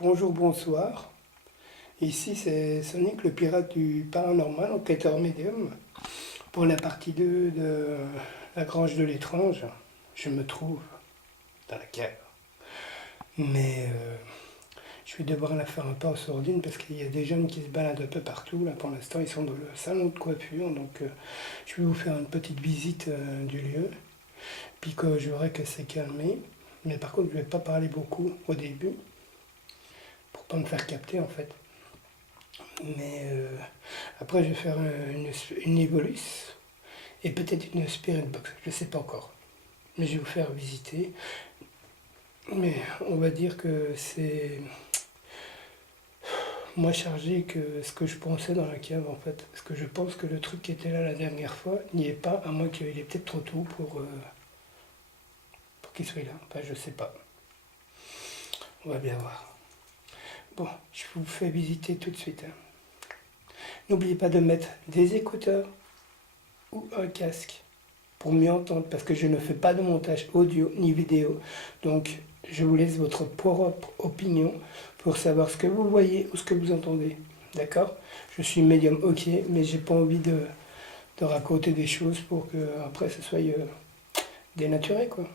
Bonjour, bonsoir. Ici c'est Sonic, le pirate du paranormal, enquêteur médium. Pour la partie 2 de La Grange de l'étrange, je me trouve dans la cave. Mais je vais devoir la faire un peu en sourdine parce qu'il y a des jeunes qui se baladent un peu partout. Là pour l'instant ils sont dans le salon de coiffure, donc je vais vous faire une petite visite du lieu. Puis que je verrai que c'est calmé. Mais par contre je ne vais pas parler beaucoup au début pour pas me faire capter en fait. Mais après, je vais faire une Evolus et peut-être une Spirit Box. Je ne sais pas encore. Mais je vais vous faire visiter. Mais on va dire que c'est moins chargé que ce que je pensais dans la cave en fait. Parce que je pense que le truc qui était là la dernière fois n'y est pas, à moins qu'il est peut-être trop tôt pour qu'il soit là. Enfin, je sais pas. On va bien voir. Bon, je vous fais visiter tout de suite, hein. N'oubliez pas de mettre des écouteurs ou un casque pour mieux entendre, parce que je ne fais pas de montage audio ni vidéo. Donc, je vous laisse votre propre opinion pour savoir ce que vous voyez ou ce que vous entendez. D'accord? Je suis médium, ok, mais j'ai pas envie de raconter des choses pour que après ce soit dénaturé, quoi.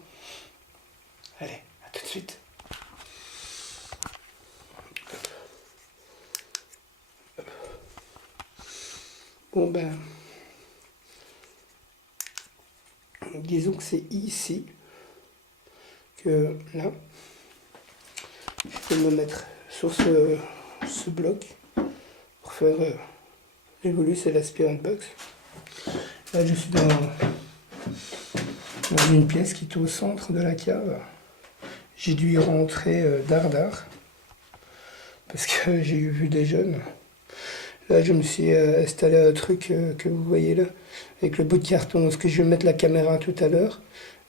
Allez, à tout de suite. Bon ben, disons que c'est ici que là, je vais me mettre sur ce bloc pour faire l'évolue, c'est la Spirit Box. Là, je suis dans une pièce qui est au centre de la cave. J'ai dû y rentrer dardard parce que j'ai vu des jeunes. Là, je me suis installé un truc que vous voyez là, avec le bout de carton. Est-ce que je vais mettre la caméra tout à l'heure?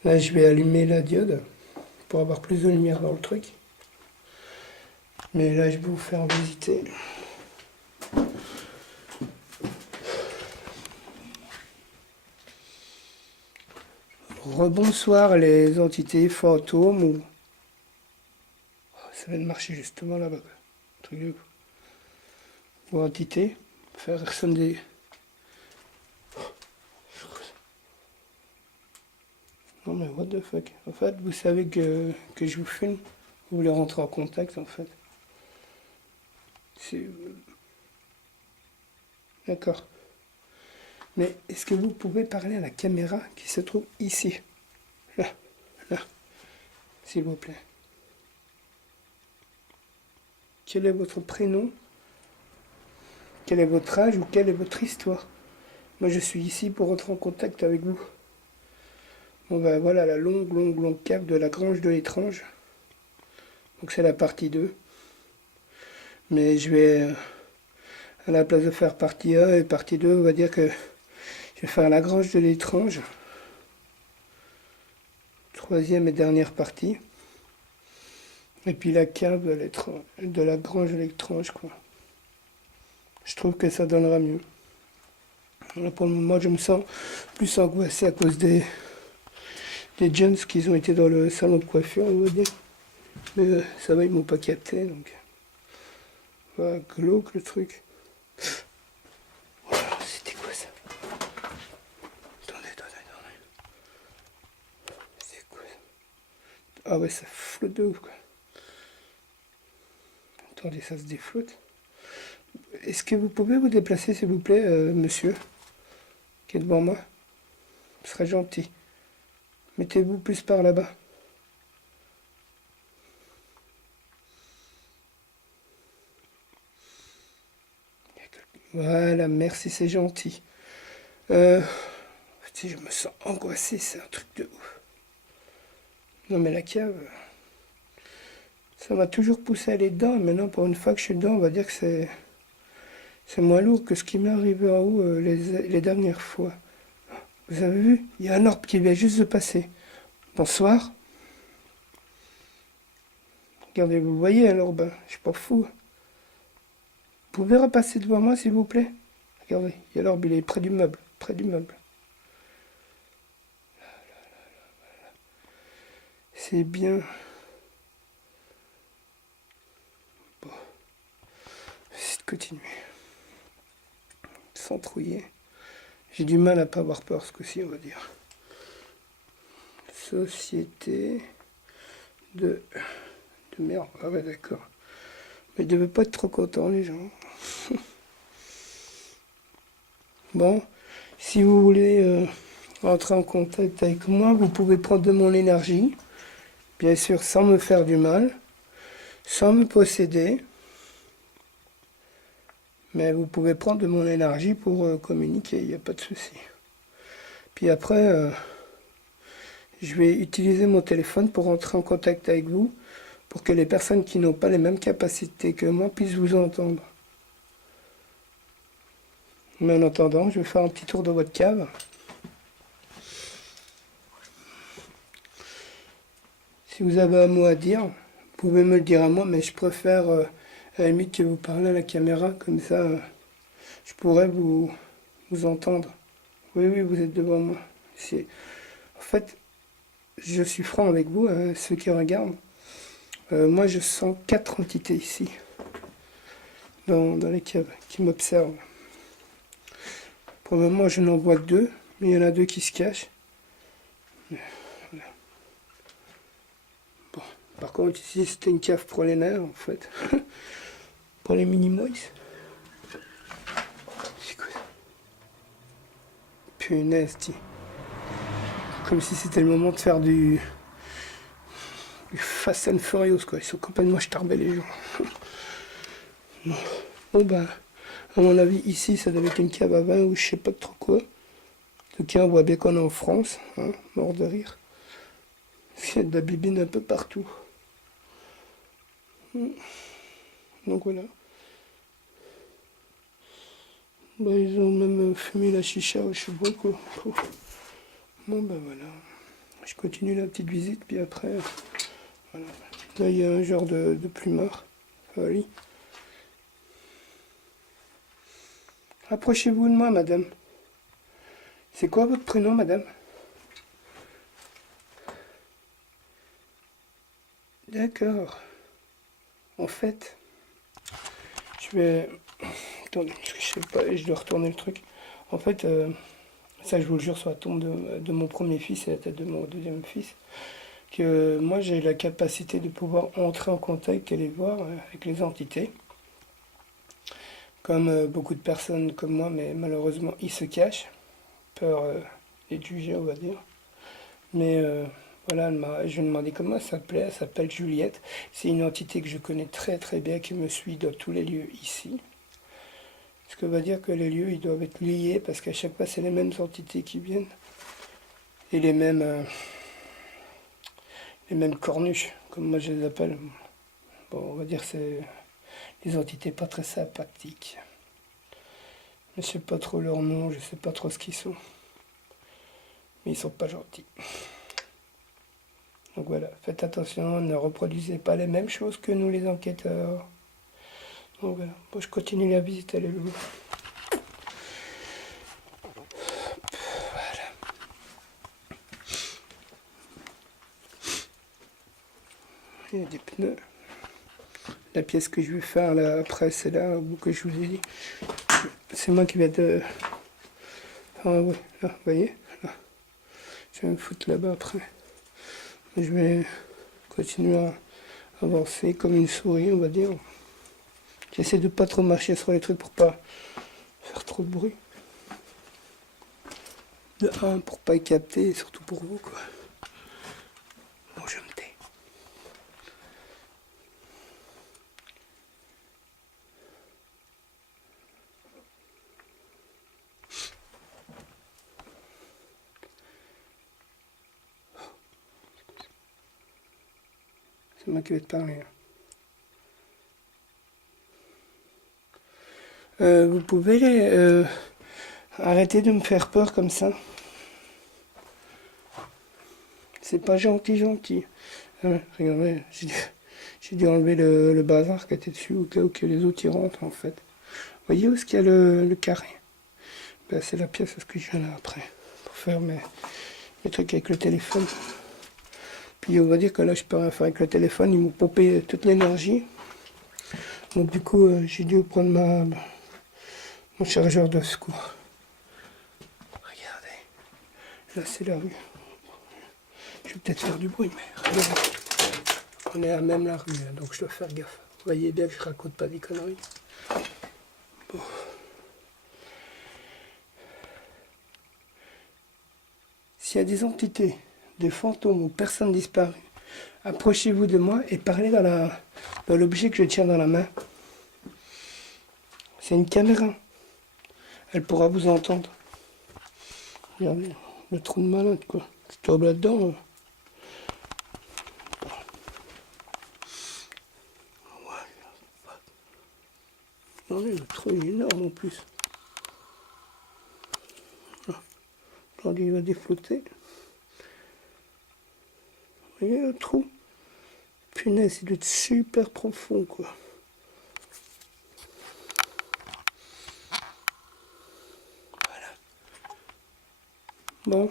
Là, je vais allumer la diode pour avoir plus de lumière dans le truc. Mais là, je vais vous faire visiter. Rebonsoir les entités fantômes ou... Oh, ça vient de marcher justement là-bas. Truc de... Ou entités. Faire sonner... Non mais what the fuck. En fait, vous savez que je vous filme. Vous voulez rentrer en contact en fait. C'est... D'accord. Mais est-ce que vous pouvez parler à la caméra qui se trouve ici? Là, là, s'il vous plaît. Quel est votre prénom? Quel est votre âge ou quelle est votre histoire? Moi je suis ici pour rentrer en contact avec vous. Bon ben voilà la longue cave de la Grange de l'étrange. Donc c'est la partie 2. Mais je vais, à la place de faire partie 1 et partie 2, on va dire que je vais faire la Grange de l'étrange. Troisième et dernière partie. Et puis la cave de la Grange de l'étrange, quoi. Je trouve que ça donnera mieux. Là, pour le moment, je me sens plus angoissé à cause des jeunes qui ont été dans le salon de coiffure, on va dire. Mais ça va, ils m'ont pas capté, donc... Voilà, glauque le truc. C'était quoi ça? Attendez. C'est quoi ça? Ah ouais, ça flotte de ouf, quoi. Attendez, ça se déflotte. Est-ce que vous pouvez vous déplacer, s'il vous plaît, monsieur, qui est devant moi? Ce serait gentil. Mettez-vous plus par là-bas. Voilà, merci, c'est gentil. Si je me sens angoissé, c'est un truc de ouf. Non mais la cave, ça m'a toujours poussé à aller dedans. Maintenant, pour une fois que je suis dedans, on va dire que c'est moins lourd que ce qui m'est arrivé en haut les dernières fois. Vous avez vu? Il y a un orbe qui vient juste de passer. Bonsoir. Regardez, vous voyez l'orbe, hein, je suis pas fou. Vous pouvez repasser devant moi, s'il vous plaît? Regardez, il y a l'orbe, il est près du meuble. Près du meuble. C'est bien. Continuer. Sans trouiller. J'ai du mal à pas avoir peur ce coup-ci, on va dire. Société de merde. Ah ouais, d'accord. Mais ils devaient pas être trop contents, les gens. Bon, si vous voulez rentrer en contact avec moi, vous pouvez prendre de mon énergie. Bien sûr, sans me faire du mal, sans me posséder. Mais vous pouvez prendre de mon énergie pour communiquer, il n'y a pas de souci. Puis après, je vais utiliser mon téléphone pour rentrer en contact avec vous, pour que les personnes qui n'ont pas les mêmes capacités que moi puissent vous entendre. Mais en attendant, je vais faire un petit tour de votre cave. Si vous avez un mot à dire, vous pouvez me le dire à moi, mais je préfère à la limite que vous parlez à la caméra, comme ça je pourrais vous entendre. Oui, oui, vous êtes devant moi. En fait, je suis franc avec vous, ceux qui regardent. Moi, je sens 4 entités ici, dans les caves, qui m'observent. Pour le moment, je n'en vois que 2, mais il y en a 2 qui se cachent. Voilà. Bon. Par contre, ici, c'était une cave pour les nerfs, en fait. Pour les mini-mois. C'est quoi ça? Punaise, comme si c'était le moment de faire du Fast and Furious, quoi. Ils sont complètement starbés, les gens. Bon, bah, à mon avis, ici, ça devait être une cave à vin ou je sais pas trop quoi. En tout cas, on voit bien qu'on est en France, hein, mort de rire. Il y a de la bibine un peu partout. Donc voilà. Bah, ils ont même fumé la chicha au chevaux, quoi. Bon, bah voilà. Je continue la petite visite, puis après, voilà. Là, il y a un genre de plumard. Joli. Approchez-vous de moi, madame. C'est quoi votre prénom, madame? D'accord. En fait, je vais... Attendez, je sais pas, je dois retourner le truc. En fait, ça je vous le jure sur la tombe de mon premier fils et la tête de mon deuxième fils, que moi j'ai la capacité de pouvoir entrer en contact et les voir avec les entités. Comme beaucoup de personnes comme moi, mais malheureusement ils se cachent, peur d'être jugés, on va dire. Mais voilà, je me demandais comment ça s'appelait, elle s'appelle Juliette. C'est une entité que je connais très très bien, qui me suit dans tous les lieux ici. Ce que veut dire que les lieux, ils doivent être liés, parce qu'à chaque fois, c'est les mêmes entités qui viennent. Et les mêmes cornuches, comme moi je les appelle. Bon, on va dire que c'est des entités pas très sympathiques. Je ne sais pas trop leur nom, je ne sais pas trop ce qu'ils sont. Mais ils sont pas gentils. Donc voilà, faites attention, ne reproduisez pas les mêmes choses que nous les enquêteurs. Donc voilà, bon, je continue la visite, allez le voir. Voilà. Il y a des pneus. La pièce que je vais faire là après, c'est là où que je vous ai dit. C'est moi qui vais de... Ah ouais, là, vous voyez là. Je vais me foutre là-bas après. Je vais continuer à avancer comme une souris, on va dire. J'essaie de pas trop marcher sur les trucs pour pas faire trop de bruit. De un, pour pas être capté, et surtout pour vous, quoi. Bon, je me tais. C'est moi qui vais te parler. Vous pouvez arrêter de me faire peur comme ça. C'est pas gentil, gentil. Regardez, j'ai dû enlever le bazar qui était dessus au cas où que les autres y rentrent en fait. Vous voyez où est-ce qu'il y a le carré? Ben, c'est la pièce ce que je viens là après. Pour faire mes trucs avec le téléphone. Puis on va dire que là je peux rien faire avec le téléphone, ils m'ont pompé toute l'énergie. Donc du coup, j'ai dû prendre mon chargeur de secours. Regardez, là c'est la rue. Je vais peut-être faire du bruit, mais regardez. On est à même la rue, là, donc je dois faire gaffe. Vous voyez bien que je raconte pas des conneries. Bon. S'il y a des entités, des fantômes ou personnes disparues, approchez-vous de moi et parlez dans l'objet que je tiens dans la main. C'est une caméra. Elle pourra vous entendre. Regardez, le trou de malade, quoi. Je tombe là-dedans. Regardez, le trou est énorme en plus. Quand il va déflotter. Vous voyez le trou? Punaise, il doit être super profond, quoi. Voilà. Bon.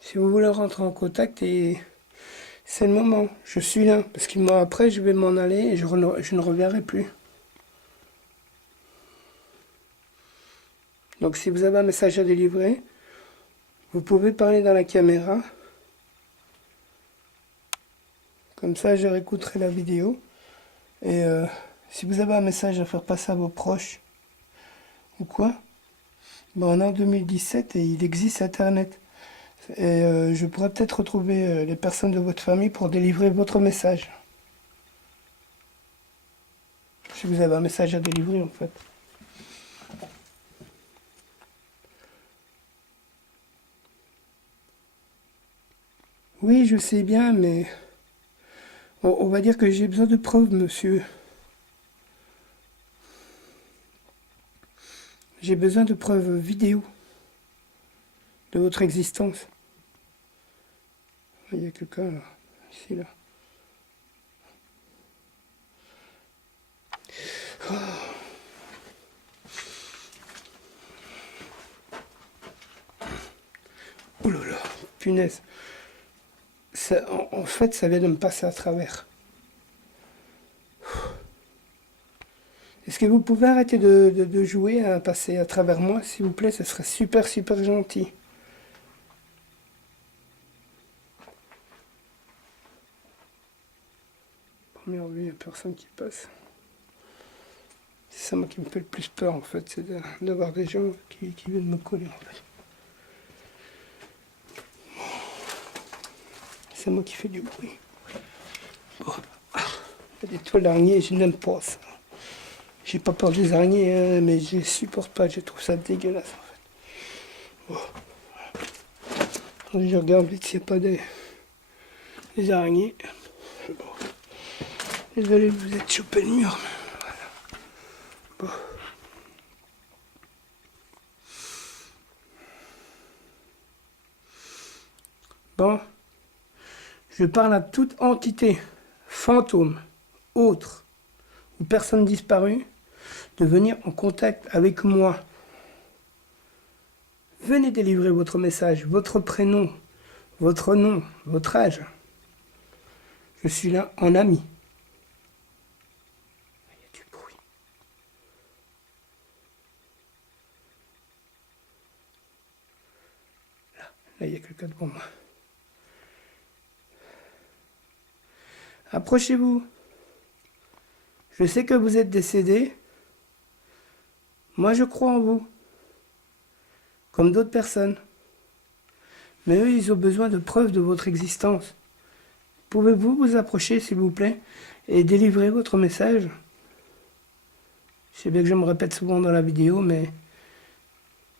Si vous voulez rentrer en contact, et c'est le moment. Je suis là. Parce qu'après, je vais m'en aller et je ne reviendrai plus. Donc si vous avez un message à délivrer, vous pouvez parler dans la caméra. Comme ça, je réécouterai la vidéo. Et si vous avez un message à faire passer à vos proches, ou quoi, ben on est en 2017 et il existe Internet. Et je pourrais peut-être retrouver les personnes de votre famille pour délivrer votre message. Si vous avez un message à délivrer, en fait. Oui, je sais bien, mais on va dire que j'ai besoin de preuves, monsieur. J'ai besoin de preuves vidéo de votre existence. Il y a quelqu'un là, ici, là. Ouh là là, punaise. En fait, ça vient de me passer à travers. Est-ce que vous pouvez arrêter de jouer à passer à travers moi, s'il vous plaît? Ce serait super, super gentil. Première vue, il n'y a personne qui passe. C'est ça moi qui me fait le plus peur en fait, c'est d'avoir des gens qui viennent me coller en fait. C'est moi qui fais du bruit. Bon. Il y a des toiles d'araignées, je n'aime pas ça. J'ai pas peur des araignées, hein, mais je les supporte pas, je trouve ça dégueulasse en fait. Bon. Je regarde vite s'il n'y a pas des araignées. Bon. Désolé de vous êtes chopé le mur. Mais voilà. Bon. Bon. Je parle à toute entité, fantôme, autre ou personne disparue, de venir en contact avec moi. Venez délivrer votre message, votre prénom, votre nom, votre âge. Je suis là en ami. Il y a du bruit. Là, il y a quelqu'un devant moi. Approchez-vous. Je sais que vous êtes décédé. Moi, je crois en vous. Comme d'autres personnes. Mais eux, ils ont besoin de preuves de votre existence. Pouvez-vous vous approcher, s'il vous plaît, et délivrer votre message? Je sais bien que je me répète souvent dans la vidéo, mais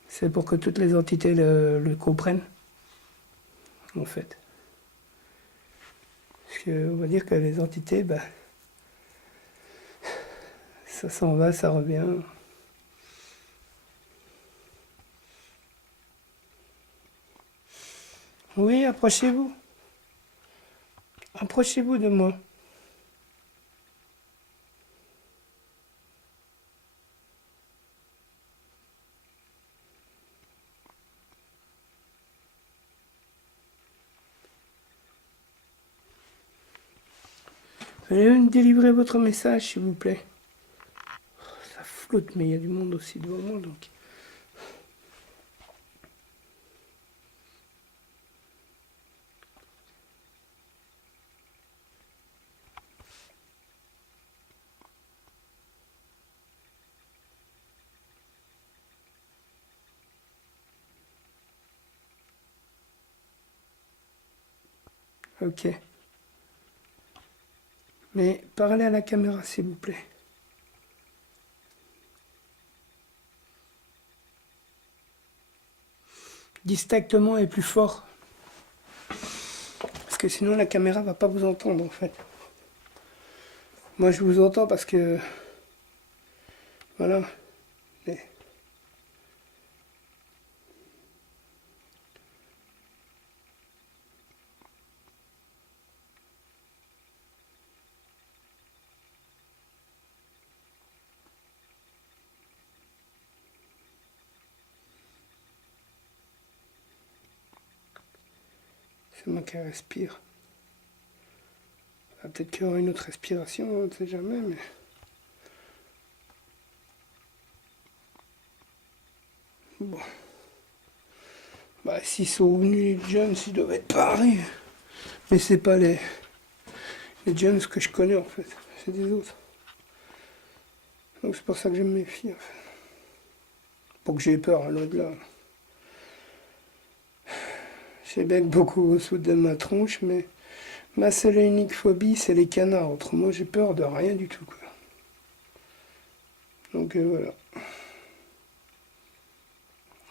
c'est pour que toutes les entités le comprennent, en fait. Parce qu'on va dire que les entités, bah, ça s'en va, ça revient. Oui, approchez-vous. Approchez-vous de moi. Allez me délivrer votre message, s'il vous plaît. Ça flotte, mais il y a du monde aussi devant moi, donc. Ok. Mais parlez à la caméra, s'il vous plaît. Distinctement et plus fort. Parce que sinon la caméra va pas vous entendre en fait. Moi je vous entends parce que... Voilà. Mais... C'est moi qui respire. Ah, peut-être qu'il y aura une autre respiration, on ne sait jamais, mais... Bon. Bah, s'ils sont venus les Jones, ils doivent être pareils. Mais c'est pas les Jones que je connais en fait. C'est des autres. Donc c'est pour ça que je me méfie en fait. Pour que j'ai peur, loin de là. J'ai bien que beaucoup sautent de ma tronche, mais ma seule et unique phobie, c'est les canards. Autrement, j'ai peur de rien du tout, quoi. Donc voilà.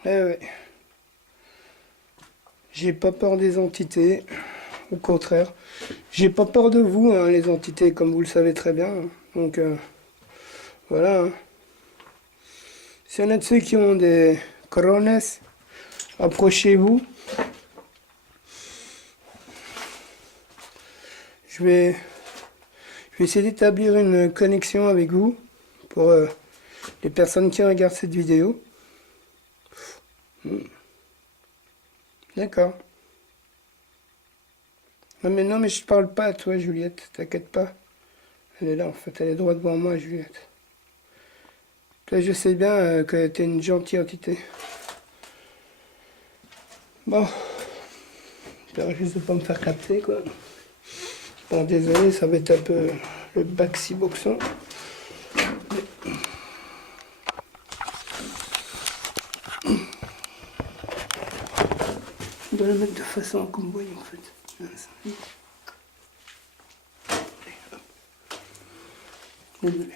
Eh ouais. J'ai pas peur des entités. Au contraire. J'ai pas peur de vous, hein, les entités, comme vous le savez très bien. Donc voilà. Hein. S'il y en a de ceux qui ont des corones, approchez-vous. Je vais essayer d'établir une connexion avec vous pour les personnes qui regardent cette vidéo. D'accord. Non mais je parle pas à toi Juliette, t'inquiète pas. Elle est là en fait, elle est droite devant moi Juliette. Toi je sais bien que t'es une gentille entité. Bon, j'espère juste de pas me faire capter quoi. Bon désolé, ça va être un peu le baxi boxon. Je dois le mettre de façon comme vous voyez en fait. Désolé.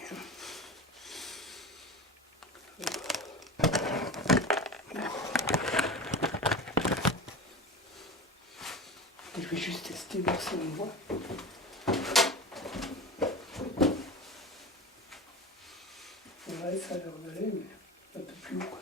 Je vais juste tester voir si on me voit. Ouais, ça a l'air d'aller, mais un peu plus haut quoi.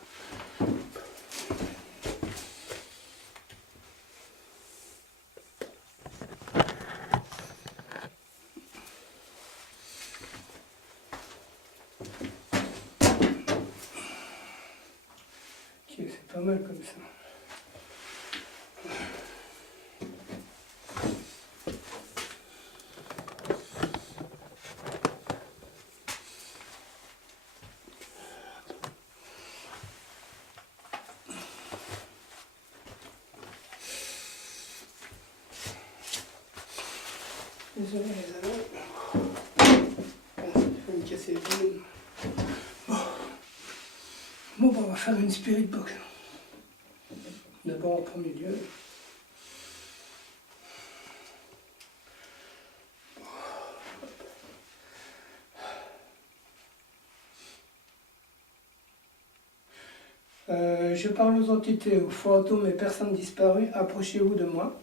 Ok, c'est pas mal comme ça. Désolé les amis. Ah, ça fait me casser les veines. Bon, bah, on va faire une spirit box. D'abord en premier lieu. Je parle aux entités, aux fantômes et personnes disparues. Approchez-vous de moi.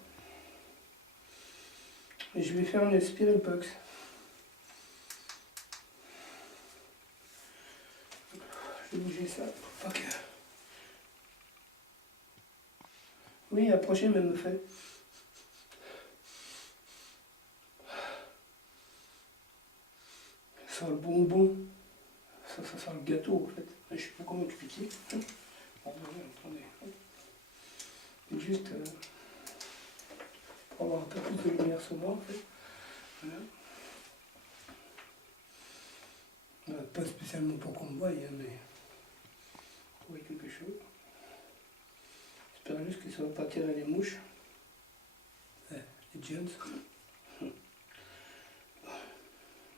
Et je vais faire une spirit box. Je vais bouger ça pour pas que... Oui, approchez, mais me fait. Ça sent le bonbon. Ça sent le gâteau en fait. Je sais pas comment expliquer. Attendez. Juste pour avoir un peu plus de lumière sur moi en fait. Voilà. Pas spécialement pour qu'on me voie, hein, mais pour quelque chose. J'espère juste que ça va pas tirer les mouches. Ouais, les Jones.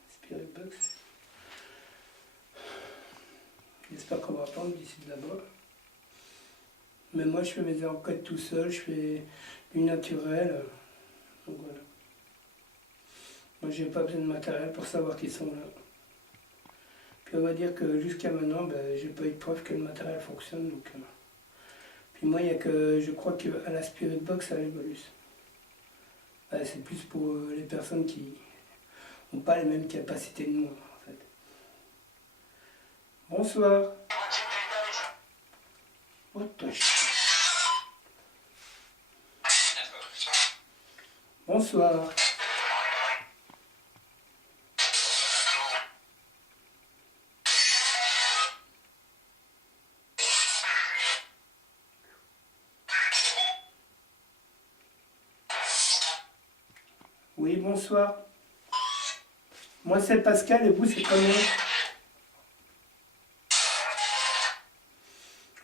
Spirit Box. J'espère qu'on va attendre d'ici de là-bas. Mais moi je fais mes enquêtes tout seul, je fais du naturel. Donc voilà. Moi j'ai pas besoin de matériel pour savoir qu'ils sont là. Puis on va dire que jusqu'à maintenant, ben, j'ai pas eu de preuve que le matériel fonctionne. Donc, puis moi il y a que je crois qu'à la Spirit Box à l'Evolus. Ben, c'est plus pour les personnes qui n'ont pas les mêmes capacités de moi en fait. Bonsoir. What the shit. Bonsoir. Oui, bonsoir. Moi c'est Pascal et vous c'est comment?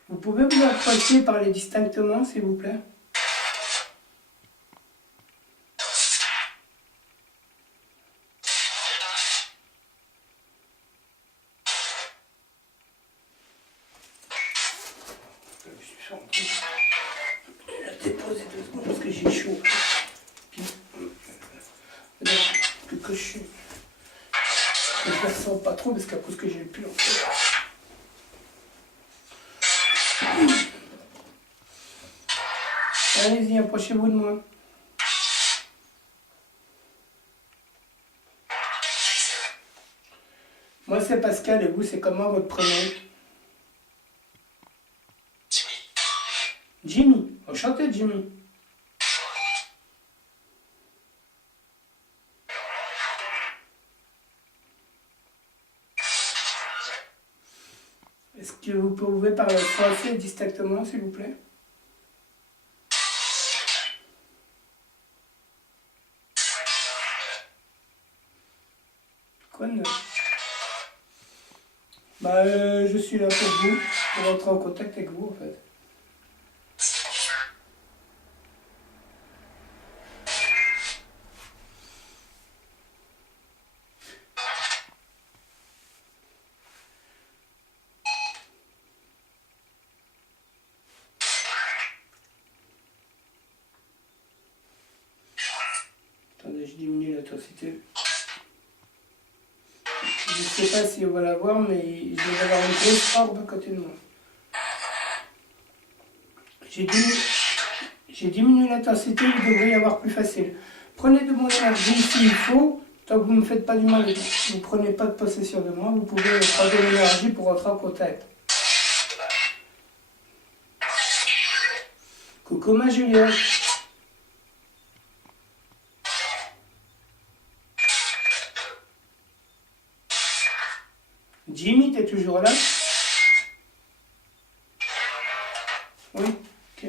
Vous pouvez vous approcher, parler distinctement s'il vous plaît? Je suis en train de la déposer 2 secondes parce que j'ai chaud. Puis, que je suis. Je ne la ressens pas trop parce qu'à cause que j'ai le pull en fait. Allez-y, approchez-vous de moi. Moi c'est Pascal et vous c'est comment votre prénom? Jimmy. Enchanté Jimmy. Est-ce que vous pouvez parler français distinctement s'il vous plaît? Quoi de neuf? Bah je suis là pour vous, pour entrer en contact avec vous en fait. Attendez, je diminue l'intensité. Je ne sais pas si on va la voir, mais je vais avoir une grosse orbe à côté de moi. J'ai diminué l'intensité, vous devriez y avoir plus facile. Prenez de mon énergie s'il faut, tant que vous ne me faites pas du mal, vous ne prenez pas de possession de moi, vous pouvez prendre de l'énergie pour rentrer en contact. Coucou ma Juliette. Jimmy, t'es toujours là? Oui, ok.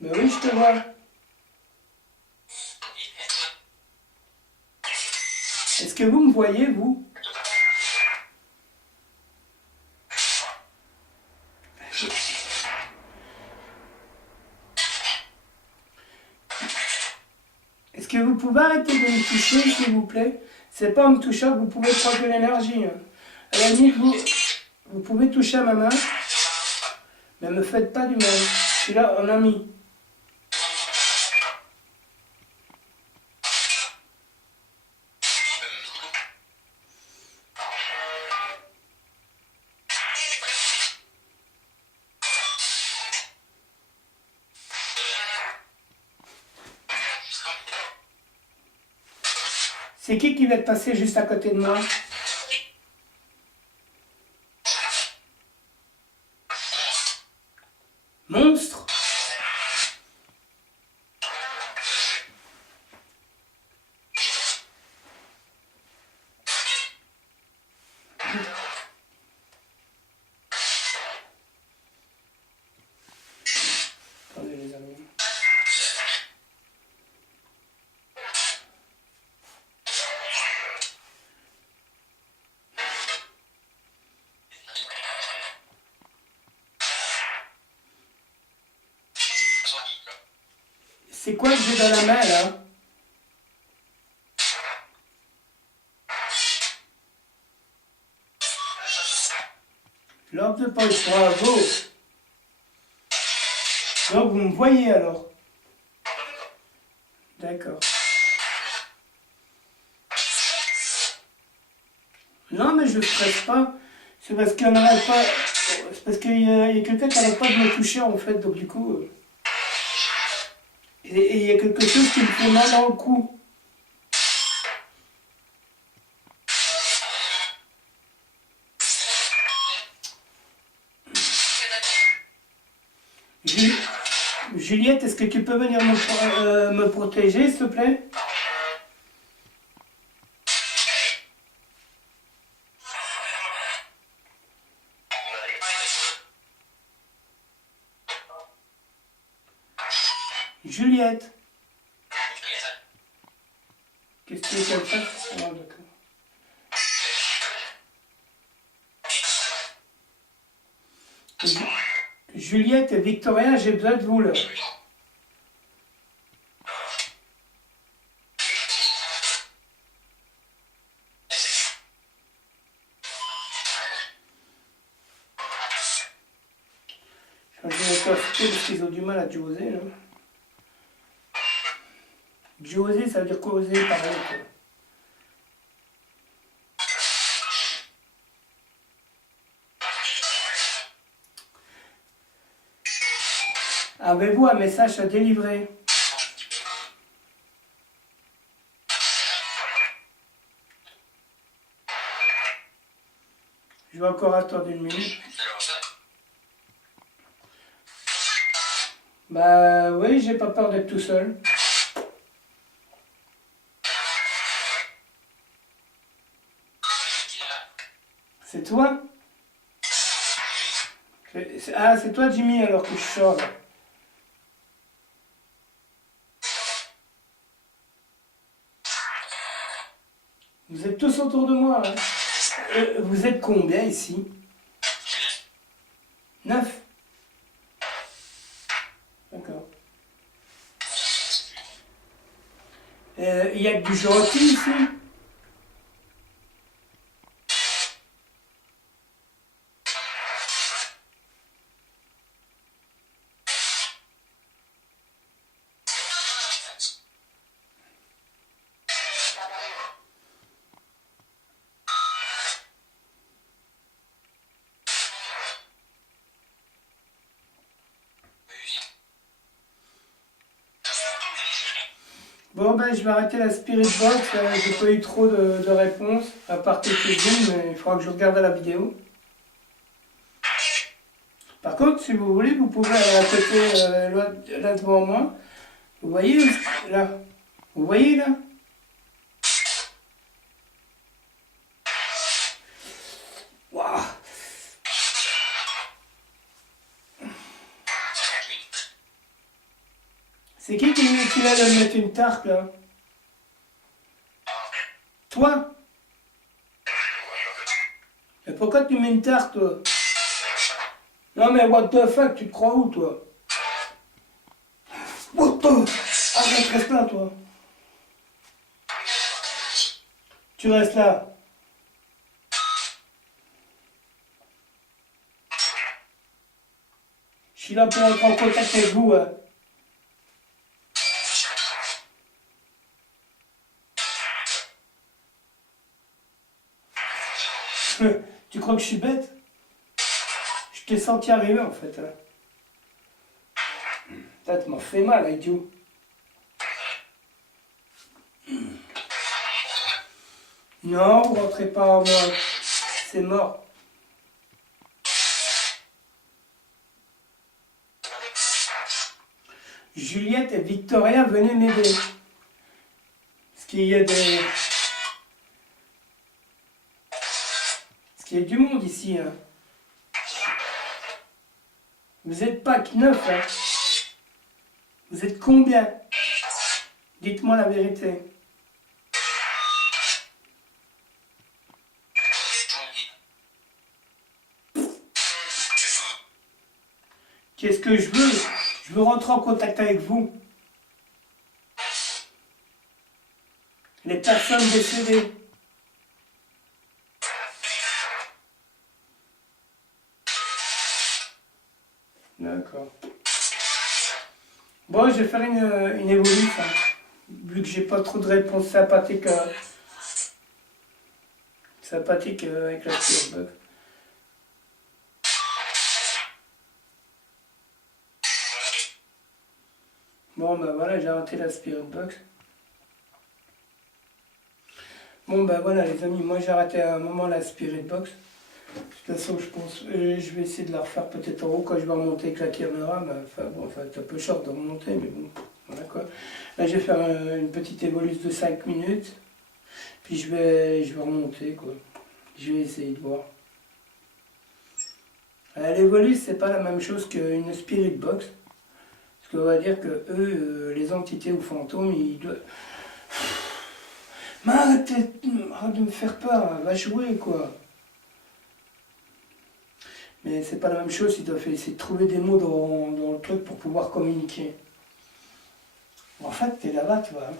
Ben oui, je te vois. Est-ce que vous me voyez, vous? Est-ce que vous pouvez arrêter de me toucher, s'il vous plaît? C'est pas en me touchant que vous pouvez prendre de l'énergie. À la limite, vous pouvez toucher à ma main, mais ne me faites pas du mal. Je suis là en ami. C'est qui va te passer juste à côté de moi? Monstre! Attendez les amis. C'est quoi que j'ai dans la main là? L'orbe de poche, bravo. Donc vous me voyez alors. D'accord. Non mais je ne stresse pas. C'est parce qu'il n'arrête pas. C'est parce qu'il y a quelqu'un qui n'arrête pas de me toucher en fait, donc du coup. Et il y a quelque chose qui me fait mal dans le cou. Juliette, est-ce que tu peux venir me protéger, s'il te plaît? Juliette. Qu'est-ce que tu veux qu'elle fasse? Ah, d'accord. Juliette et Victoria, j'ai besoin de vous là. Je vais encore parce qu'ils ont du mal à jaser là. Jaser, ça veut dire causer, parler quoi. Avez-vous un message à délivrer? Je vais encore attendre une minute. Bah oui, j'ai pas peur d'être tout seul. C'est toi? Ah, c'est toi Jimmy alors que je sors là. Vous êtes tous autour de moi. Hein. Vous êtes combien ici? 9. D'accord. Il y a du gentil ici? Bon ben je vais arrêter la Spirit Box, j'ai pas eu trop de réponses, à part quelques-unes, mais il faudra que je regarde la vidéo. Par contre, si vous voulez, vous pouvez aller à côté, là devant moi. Vous voyez là? Vous voyez là? Waouh! C'est qui vient de me mettre une tarte là? Toi? Mais pourquoi tu mets une tarte toi? Non mais what the fuck, tu te crois où toi? What the... Arrête, reste là toi. Tu restes là. Je suis là pour entrer en contact avec vous. Hein. Tu crois que je suis bête? Je t'ai senti arriver en fait. Hein. Putain, tu m'as fait mal, avec Dieu. Non, vous rentrez pas en moi. C'est mort. Juliette et Victoria, venez m'aider. Parce qu'il y a des... Parce qu'il y a du monde ici. Hein. Vous n'êtes pas que 9. Hein. Vous êtes combien? Dites-moi la vérité. Qu'est-ce que je veux? Je veux rentrer en contact avec vous. les personnes décédées. D'accord. Bon, je vais faire une évolution. Vu que j'ai pas trop de réponses sympathiques, avec la Spirit Box. Bon, ben voilà, j'ai arrêté la Spirit Box. Bon, ben voilà, les amis, moi j'ai arrêté à un moment la Spirit Box. De toute façon, je pense, je vais essayer de la refaire peut-être en haut quand je vais remonter avec la caméra. Ben, enfin, c'est un peu short de remonter, mais bon, voilà quoi. Là, je vais faire une petite évolution de 5 minutes. Puis je vais remonter, quoi. Je vais essayer de voir. L'évolue, c'est pas la même chose qu'une Spirit Box. Parce qu'on va dire que eux, les entités ou fantômes, ils doivent. Mais arrête de me faire peur, va jouer, quoi. Mais c'est pas la même chose, ils doivent essayer de trouver des mots dans le truc pour pouvoir communiquer. En fait, t'es là-bas, tu vois.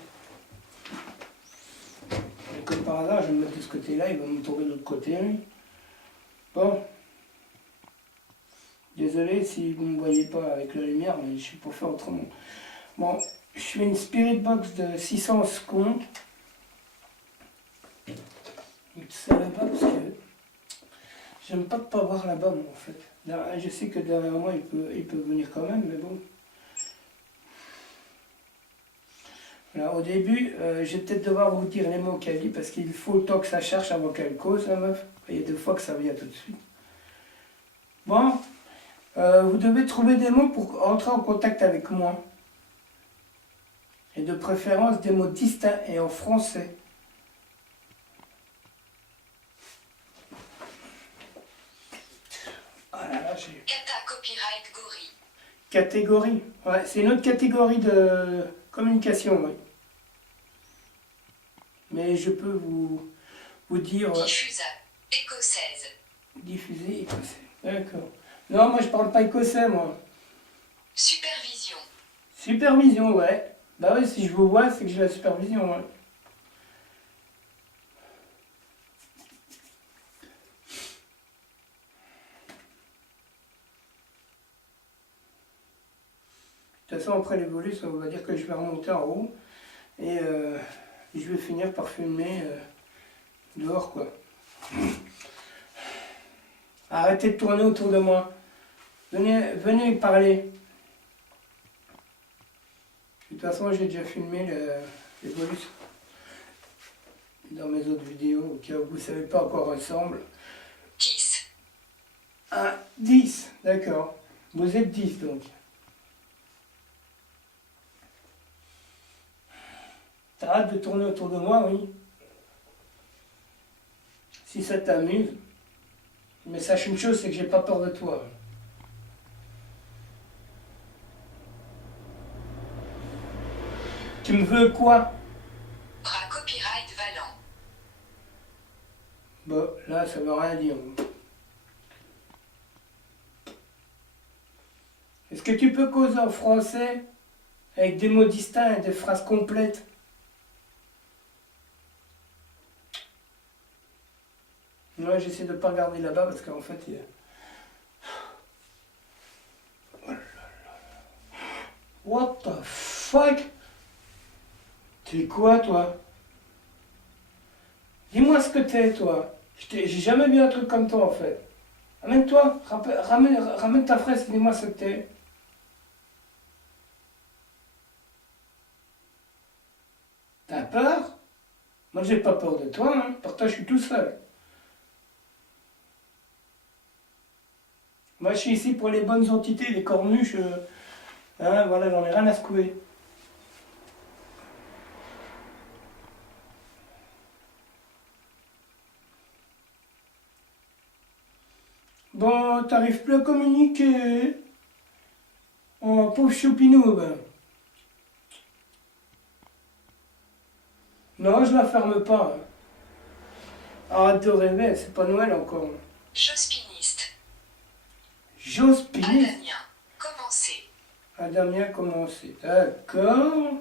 Et comme par hasard, je vais me mettre de ce côté-là, il va me tomber de l'autre côté, lui. Bon. Désolé si vous ne me voyez pas avec la lumière, mais je suis pas fait autrement. Bon, je fais une Spirit Box de 600 secondes. C'est là-bas parce que j'aime pas voir là-bas, moi, en fait. Là, je sais que derrière moi, il peut venir quand même, mais bon. Voilà, au début, je vais peut-être devoir vous dire les mots qu'elle dit, parce qu'il faut le temps que ça cherche avant qu'elle cause, la meuf. Il y a des fois que ça vient tout de suite. Bon, vous devez trouver des mots pour entrer en contact avec moi. Et de préférence des mots distincts et en français. Ah là là, j'ai... Kata Copyright Gorille. Catégorie. Ouais, c'est une autre catégorie de communication, oui. Mais je peux vous dire... Diffusa. Écossaise. Diffuser écossais. D'accord. Non, moi je parle pas écossais, moi. Supervision. Supervision, ouais. Bah ouais, si je vous vois, c'est que j'ai la supervision, ouais. De toute façon, après l'évolution, on va dire que je vais remonter en haut. Et je vais finir par filmer dehors, quoi. Arrêtez de tourner autour de moi. Venez parler. De toute façon, j'ai déjà filmé l'évolution dans mes autres vidéos, au cas où vous ne savez pas à quoi ressemble. 10. 10, d'accord. Vous êtes 10 donc. T'as hâte de tourner autour de moi, oui. Si ça t'amuse. Mais sache une chose, c'est que j'ai pas peur de toi. Tu me veux quoi? Bras Copyright Valant. Bon, là, ça veut rien dire. Est-ce que tu peux causer en français avec des mots distincts et des phrases complètes? Moi, j'essaie de ne pas regarder là-bas parce qu'en fait, il y a... Oh là là. What the fuck? T'es quoi, toi? Dis-moi ce que t'es, toi. J'ai jamais vu un truc comme toi, en fait. Amène-toi, ramène ta fraise, dis-moi ce que t'es. T'as peur? Moi, j'ai pas peur de toi, hein. Pourtant, je suis tout seul. Moi, je suis ici pour les bonnes entités, les cornuches. Hein, voilà, j'en ai rien à secouer. Bon, t'arrives plus à communiquer. Oh, pauvre choupinou, ben. Non, je la ferme pas. Arrête de rêver, c'est pas Noël encore. Jospiniste. Jospiniste. Adamien. Commencer. Adamien commencé. D'accord.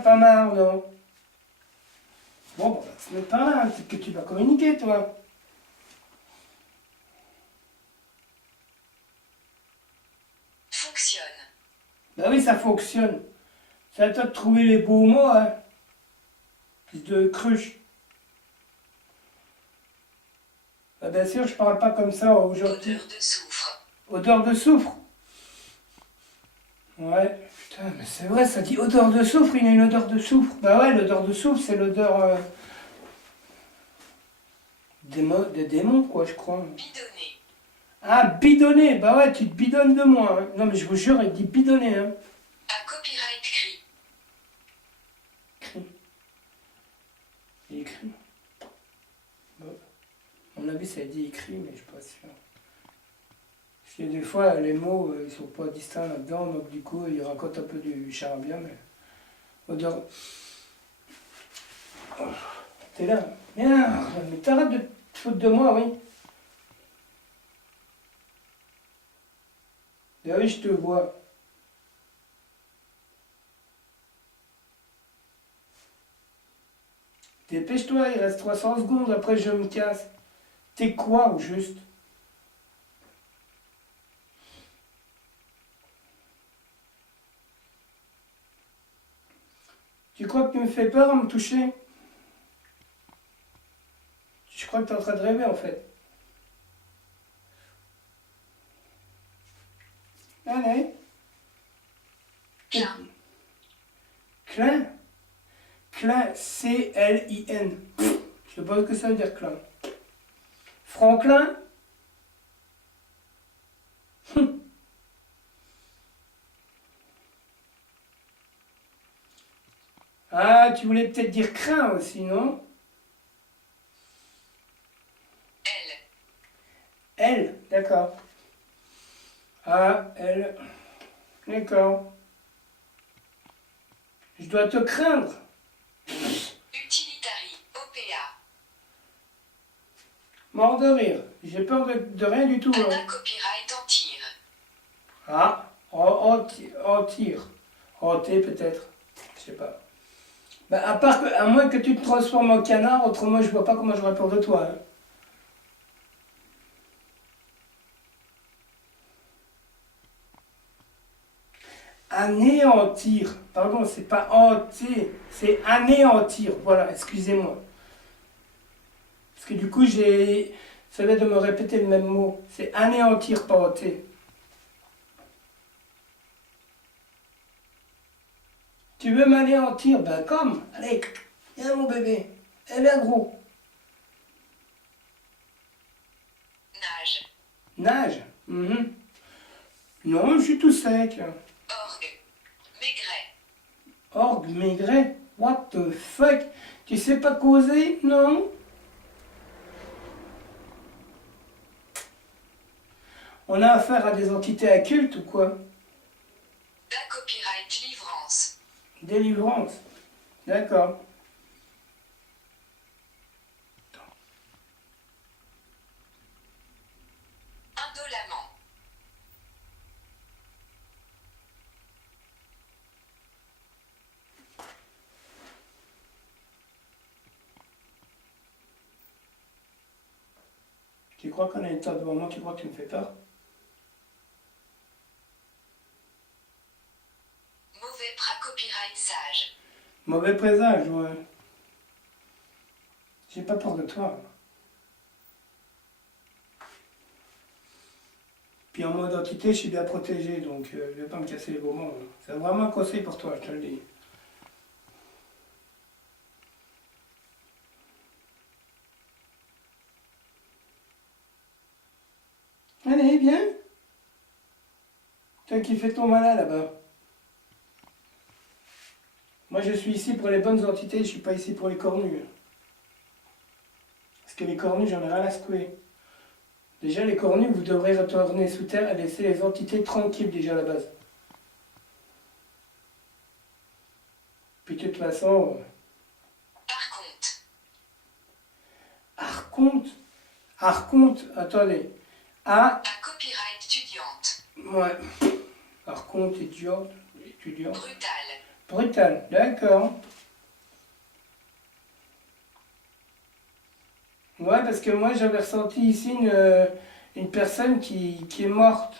pas marre, non? Bon, bah, ce n'est pas là, peut-être que tu vas communiquer, toi. Fonctionne. Bah oui, ça fonctionne. C'est à toi de trouver les beaux mots, hein. Fils de cruche. Bah, bien sûr, je parle pas comme ça aujourd'hui. Odeur de soufre. Odeur de soufre. Ouais, putain, mais c'est vrai, ça dit odeur de soufre, il a une odeur de soufre. Bah ouais, l'odeur de soufre, c'est l'odeur des démons, quoi, je crois. Bidonner. Ah, bidonner, bah ouais, tu te bidonnes de moi. Hein. Non, mais je vous jure, il dit bidonner. Hein. À copyright cri. Écrit. Il écrit. Bon. À mon avis, ça dit écrit, mais je suis pas sûr. Parce que des fois, les mots, ils sont pas distincts là-dedans, donc du coup, ils racontent un peu du charabia, mais... Odeur... Oh, t'es là. Merde, mais t'arrêtes de te foutre de moi, oui. Ah oui, je te vois. Dépêche-toi, il reste 300 secondes, après je me casse. T'es quoi, au juste? Tu crois que tu me fais peur à me toucher? Je crois que t'es en train de rêver, en fait. Allez. Clin. Clin? Clin, C-L-I-N. Je sais pas ce que ça veut dire, Clin. Franklin? Ah, tu voulais peut-être dire crin aussi, non? Elle. Elle, d'accord. Ah, elle. D'accord. Je dois te craindre. Utilitari. OPA. Mort de rire. J'ai peur de rien du tout. Hein. Anna copyright en tire. Ah, en tire. En T peut-être. Je sais pas. Bah, à moins que tu te transformes en canard, autrement je vois pas comment j'aurais peur de toi. Hein. Anéantir. Pardon, c'est pas hanter, c'est anéantir. Voilà, excusez-moi. Parce que du coup, ça va de me répéter le même mot. C'est anéantir, pas hanter. Tu veux m'anéantir? Ben comme, allez, viens mon bébé. Eh bien gros. Nage. Nage. Mhm. Non, je suis tout sec. Orgue. Maigret. Orgue, maigret. What the fuck? Tu sais pas causer? Non? On a affaire à des entités occultes ou quoi? Da copyright livrance. Délivrance. D'accord. Indolemment. Tu crois qu'on a une table devant moi? Tu crois que tu me fais peur? Mauvais prat copyright sage. Mauvais présage, ouais. J'ai pas peur de toi. Puis en mode entité, je suis bien protégé, donc je vais pas me casser les bonbons. C'est vraiment un conseil pour toi, je te le dis. Allez, viens. Toi qui fais ton malin là-bas. Moi, je suis ici pour les bonnes entités, je suis pas ici pour les cornus. Parce que les cornus, j'en ai rien à secouer. Déjà, les cornus, vous devrez retourner sous terre et laisser les entités tranquilles déjà à la base. Puis de toute façon, Archonte. Archonte, attendez. À copyright étudiante. Ouais. Archonte, étudiant. Brutal. Brutal, d'accord. Ouais, parce que moi j'avais ressenti ici une personne qui est morte,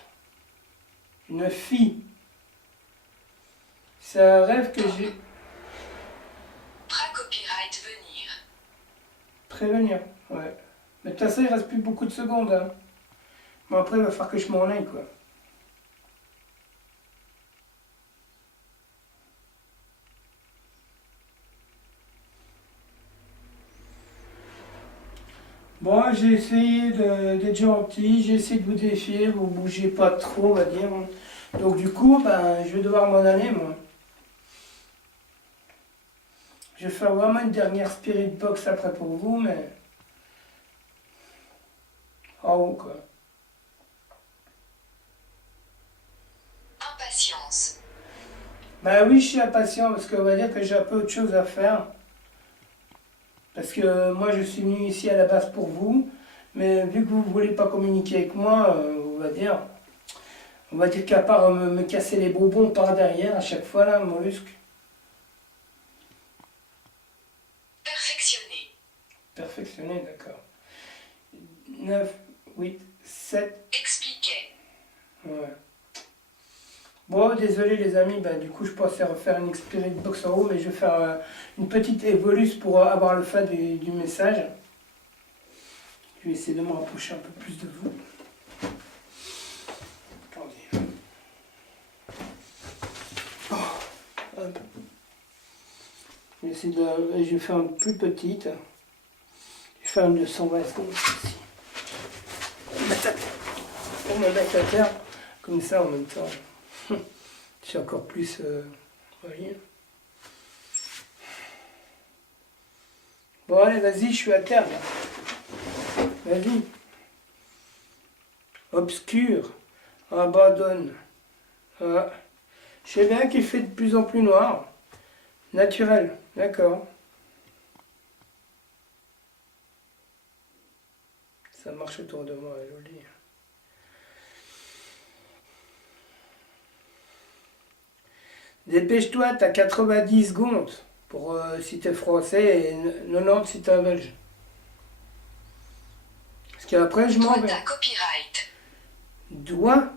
une fille. C'est un rêve que j'ai Pra-copyright venir. prévenir. Ouais. Mais de toute façon, il reste plus beaucoup de secondes. Hein. Bon, après, il va falloir que je m'en aille, quoi. Bon, j'ai essayé d'être gentil, j'ai essayé de vous défier, vous bougez pas trop, on va dire. Donc du coup, ben, je vais devoir m'en aller, moi. Je vais faire vraiment une dernière spirit box après pour vous, mais... en haut, quoi. Impatience. Ben oui, je suis impatient, parce qu'on va dire que j'ai un peu autre chose à faire. Parce que moi, je suis venu ici à la base pour vous, mais vu que vous ne voulez pas communiquer avec moi, on va dire qu'à part me casser les bonbons par derrière à chaque fois, là, mollusque. Perfectionner. Perfectionné, d'accord. 9, 8, 7, Expliquer. ouais. Bon, désolé les amis, bah, du coup je pensais refaire une Spirit Box en haut, mais je vais faire une petite évolus pour avoir le fin du message. Je vais essayer de me rapprocher un peu plus de vous. Attendez. Oh, hop. Je vais essayer de... Je vais faire une plus petite. Je vais faire une de 120 secondes ici. Pour me mettre à terre, comme ça en même temps. C'est encore plus... vous voyez. Bon allez, vas-y, je suis à terre là. Vas-y. Obscur. Abandonne. Ah. Je sais bien qu'il fait de plus en plus noir. Naturel, d'accord. Ça marche autour de moi, joli. Dépêche-toi, t'as 90 secondes pour si t'es français et 90 si t'es belge. Parce qu'après je m'en Droit vais. à copyright. Doigt.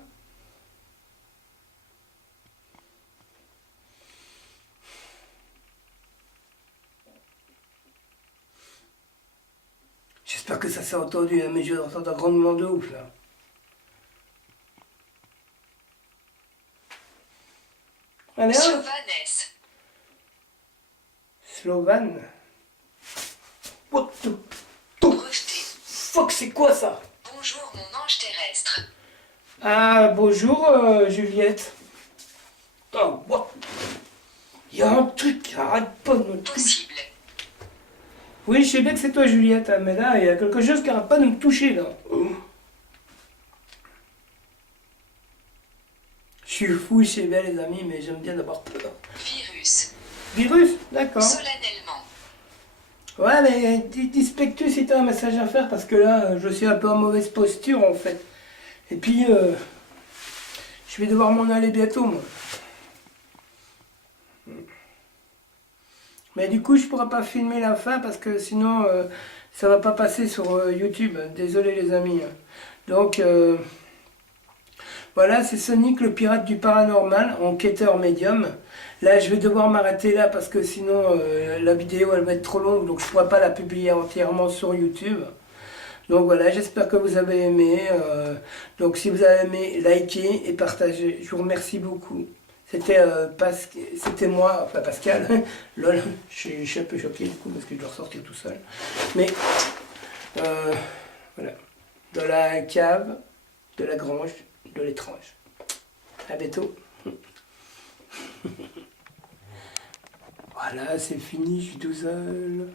J'espère que ça s'est entendu, hein, mais je entends un grandement de ouf là. Allez, hop. Slovanes. Slovane. What the Breveté. fuck, c'est quoi ça? Bonjour mon ange terrestre. Ah, bonjour Juliette. Oh, what? Il y a un truc qui arrête pas de me toucher. Possible. Oui, je sais bien que c'est toi Juliette, hein, mais là, il y a quelque chose qui arrête pas de me toucher là. Je suis fou, je sais bien les amis, mais j'aime bien d'avoir peur. Virus. Virus? D'accord. Solennellement. Ouais, mais dis Spectus si t'as un message à faire, parce que là, je suis un peu en mauvaise posture en fait. Et puis, je vais devoir m'en aller bientôt, moi. Mais du coup, je pourrais pas filmer la fin, parce que sinon, ça va pas passer sur YouTube. Désolé les amis. Donc, voilà, c'est Sonic, le pirate du paranormal, enquêteur médium. Là, je vais devoir m'arrêter là, parce que sinon, la vidéo, elle va être trop longue, donc je pourrais pas la publier entièrement sur YouTube. Donc voilà, j'espère que vous avez aimé. Donc si vous avez aimé, likez et partagez. Je vous remercie beaucoup. C'était moi, enfin Pascal. Lol, je suis un peu choqué du coup parce que je dois ressortir tout seul. Mais voilà, dans la cave, de la grange, de l'étrange. À bientôt. Voilà, c'est fini, je suis tout seul.